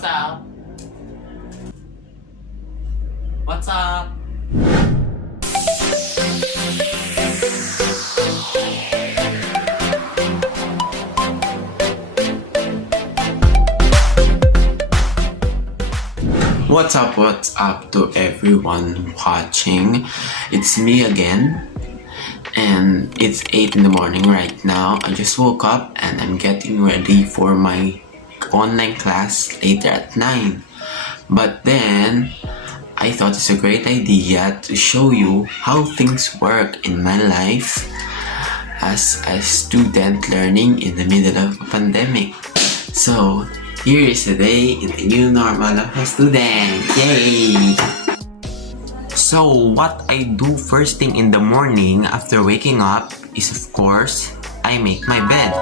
What's up? What's up? What's up to everyone watching? It's me again, and it's 8 in the morning right now. I just woke up and I'm getting ready for my online class later at 9. But then I thought it's a great idea to show you how things work in my life as a student learning in the middle of a pandemic. So here is the day in the new normal of a student. Yay! So what I do first thing in the morning after waking up is, of course, I make my bed.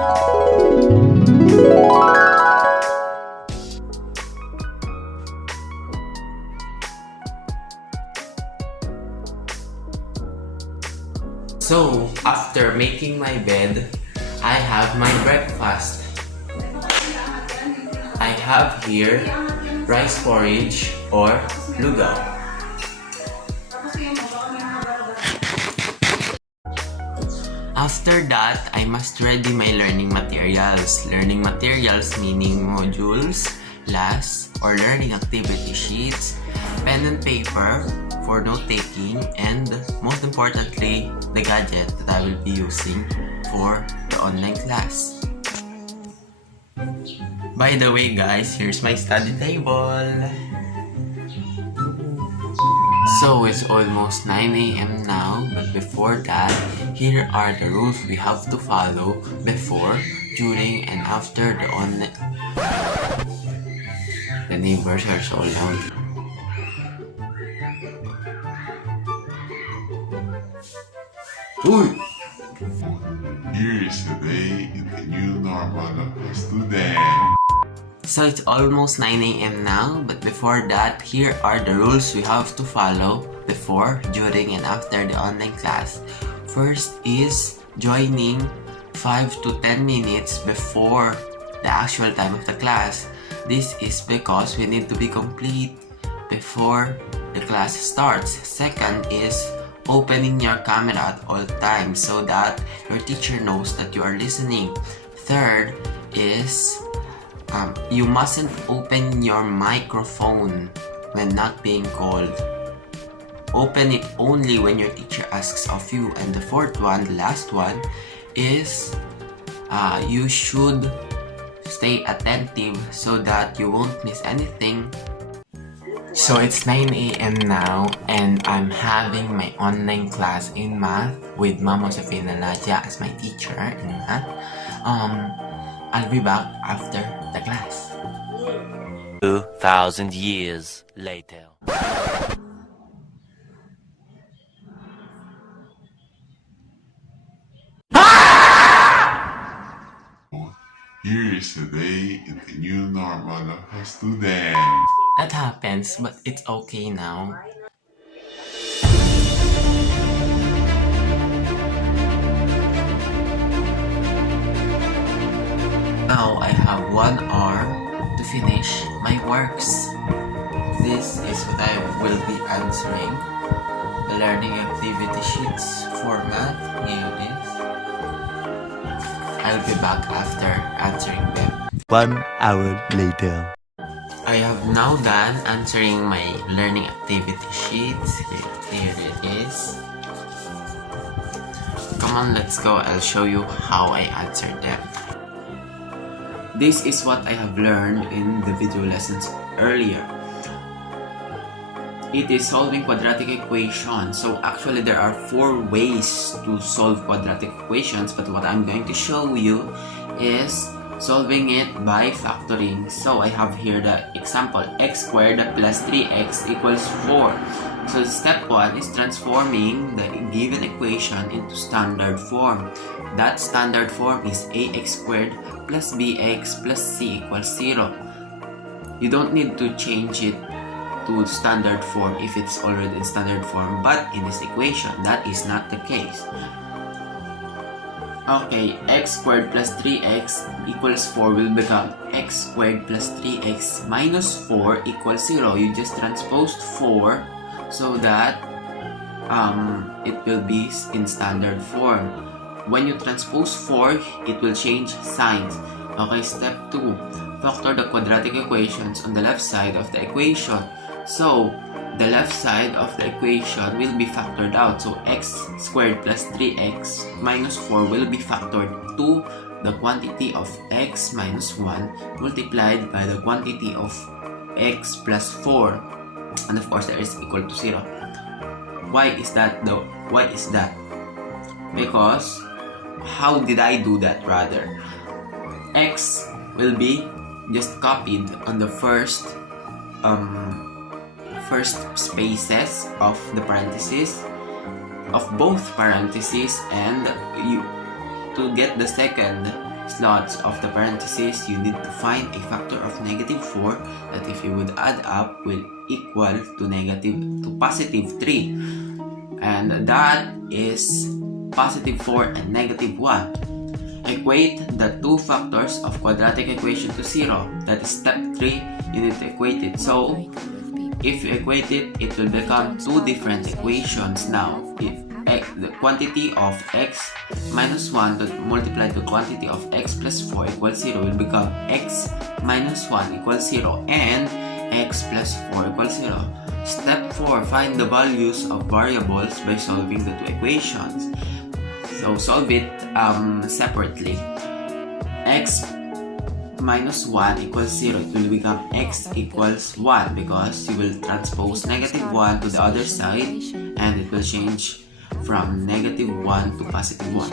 So after making my bed, I have my breakfast. I have here rice porridge or lugaw. After that, I must ready my learning materials. Learning materials meaning modules, class, or learning activity sheets, pen and paper for note-taking, and most importantly, the gadget that I will be using for the online class. By the way guys, here's my study table. So it's almost 9 a.m. now, but before that, here are the rules we have to follow before, during, and after the online. The neighbors are so loud. Uy! Here is the day in the new normal of a student. So it's almost 9 a.m. now, but before that, here are the rules we have to follow before, during, and after the online class. First is joining 5 to 10 minutes before the actual time of the class. This is because we need to be complete before the class starts. Second is opening your camera at all times so that your teacher knows that you are listening. Third is you mustn't open your microphone when not being called. Open it only when your teacher asks of you. And the fourth one, the last one, is you should stay attentive so that you won't miss anything. So it's 9 a.m. now, and I'm having my online class in math with Ma'am Josefina Nadia as my teacher in math. I'll be back after the class. 2,000 years later. Here is the day in the new normal of a student. That happens, but it's okay now. Now I have 1 hour to finish my works. This is what I will be answering. The learning activity sheets for math. Here it is. I'll be back after answering them. 1 hour later. I have now done answering my learning activity sheets. Here it is. Come on, let's go. I'll show you how I answered them. This is what I have learned in the video lessons earlier. It is solving quadratic equations. So actually there are 4 ways to solve quadratic equations, but what I'm going to show you is solving it by factoring. So I have here the example, x squared plus 3x equals 4. So step 1 is transforming the given equation into standard form. That standard form is ax squared plus bx plus c equals 0. You don't need to change it to standard form if it's already in standard form, but in this equation that is not the case. Okay, x squared plus 3x equals 4 will become x squared plus 3x minus 4 equals 0. You just transposed 4 so that it will be in standard form. When you transpose 4, it will change signs. Okay, step 2. Factor the quadratic equations on the left side of the equation. So, the left side of the equation will be factored out. So, x squared plus 3x minus 4 will be factored to the quantity of x minus 1 multiplied by the quantity of x plus 4. And of course, there is equal to 0. Why is that though? Why is that? Because, how did I do that rather? X will be just copied on the first spaces of the parentheses of both parentheses, and to get the second slots of the parentheses you need to find a factor of -4 that if you would add up will equal to positive 3, and that is positive 4 and -1. Equate the two factors of quadratic equation to 0. That is step 3. You need to equate it. So if you equate it, it will become two different equations now. If the quantity of x minus 1 multiplied to quantity of x plus 4 equals 0 will become x minus 1 equals 0 and x plus 4 equals 0. Step 4. Find the values of variables by solving the two equations. So solve it separately. X minus 1 equals 0, it will become x equals 1 because you will transpose -1 to the other side and it will change from -1 to positive 1.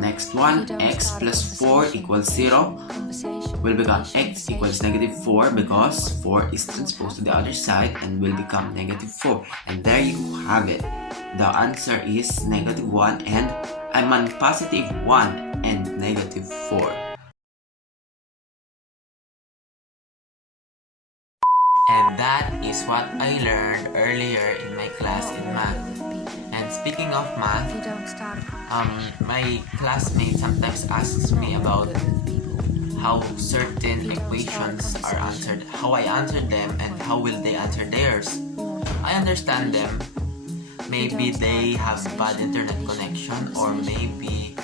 Next one, x plus 4 equals 0 will become x equals -4 because 4 is transposed to the other side and will become -4. And there you have it. The answer is -1 and positive 1 and -4. And that is what I learned earlier in my class in math. And speaking of math, my classmate sometimes asks me about how certain equations are answered, how I answered them, and how will they answer theirs. I understand them. Maybe they have bad internet connection, or maybe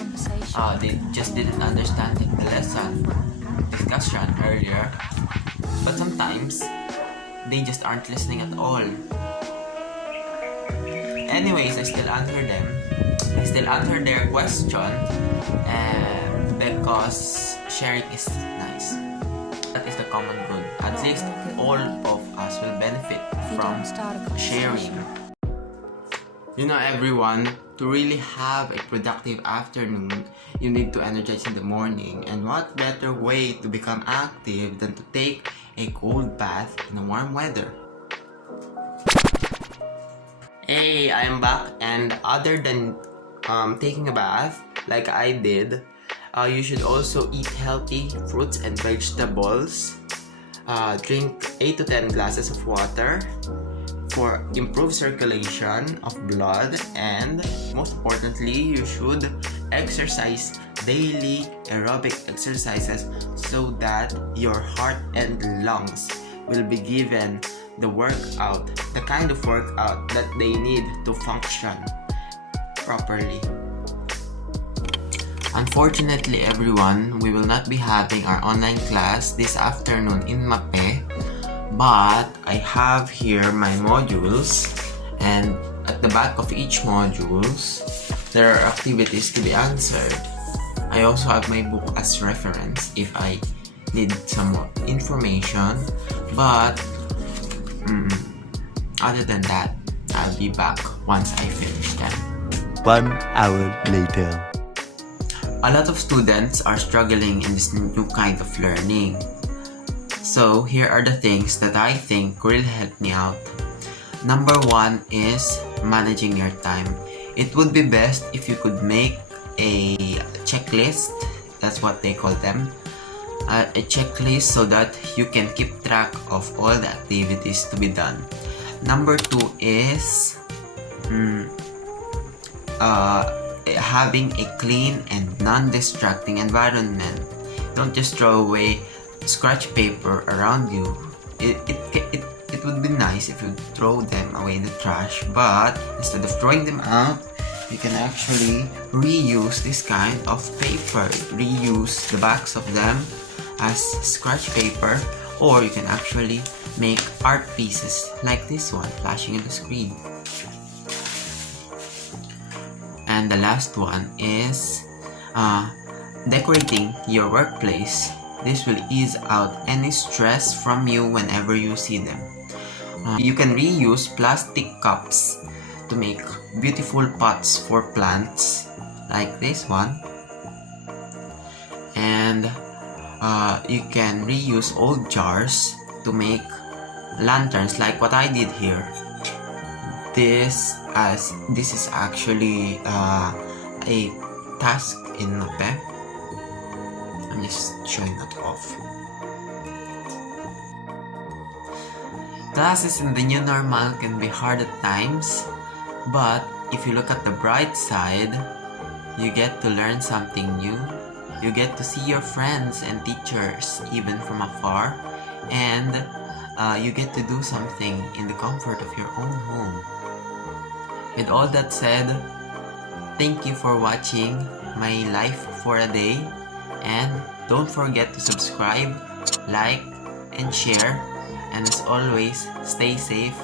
they just didn't understand the lesson discussion earlier. But sometimes they just aren't listening at all. Anyways, I still answer them. I still answer their question, and because sharing is nice. That is the common good. At least all of us will benefit from sharing. You know everyone, to really have a productive afternoon, you need to energize in the morning. And what better way to become active than to take a cold bath in a warm weather? Hey, I'm back, and other than taking a bath like I did, you should also eat healthy fruits and vegetables. Drink 8 to 10 glasses of water for improved circulation of blood, and most importantly, you should exercise daily aerobic exercises so that your heart and lungs will be given the workout, the kind of workout that they need to function properly. Unfortunately everyone, we will not be having our online class this afternoon in MAPE, but I have here my modules, and at the back of each modules there are activities to be answered. I also have my book as reference if I need some more information, but other than that, I'll be back once I finish them. 1 hour later. A lot of students are struggling in this new kind of learning. So here are the things that I think will help me out. Number 1 is managing your time. It would be best if you could make a checklist, that's what they call them, a checklist so that you can keep track of all the activities to be done. Number 2 is having a clean and non-distracting environment. Don't just throw away scratch paper around you. It would be nice if you throw them away in the trash, but instead of throwing them out, you can actually reuse this kind of paper. Reuse the backs of them as scratch paper, or you can actually make art pieces like this one flashing in the screen. And the last one is decorating your workplace. This will ease out any stress from you whenever you see them. You can reuse plastic cups to make beautiful pots for plants like this one. And you can reuse old jars to make lanterns like what I did here. This is actually a task in Nope. I'm just showing that off. Classes in the new normal can be hard at times, but if you look at the bright side, you get to learn something new. You get to see your friends and teachers even from afar, and you get to do something in the comfort of your own home. With all that said, thank you for watching my life for a day, and don't forget to subscribe, like, and share, and as always, stay safe.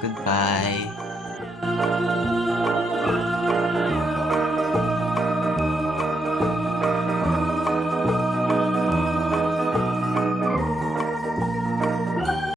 Goodbye.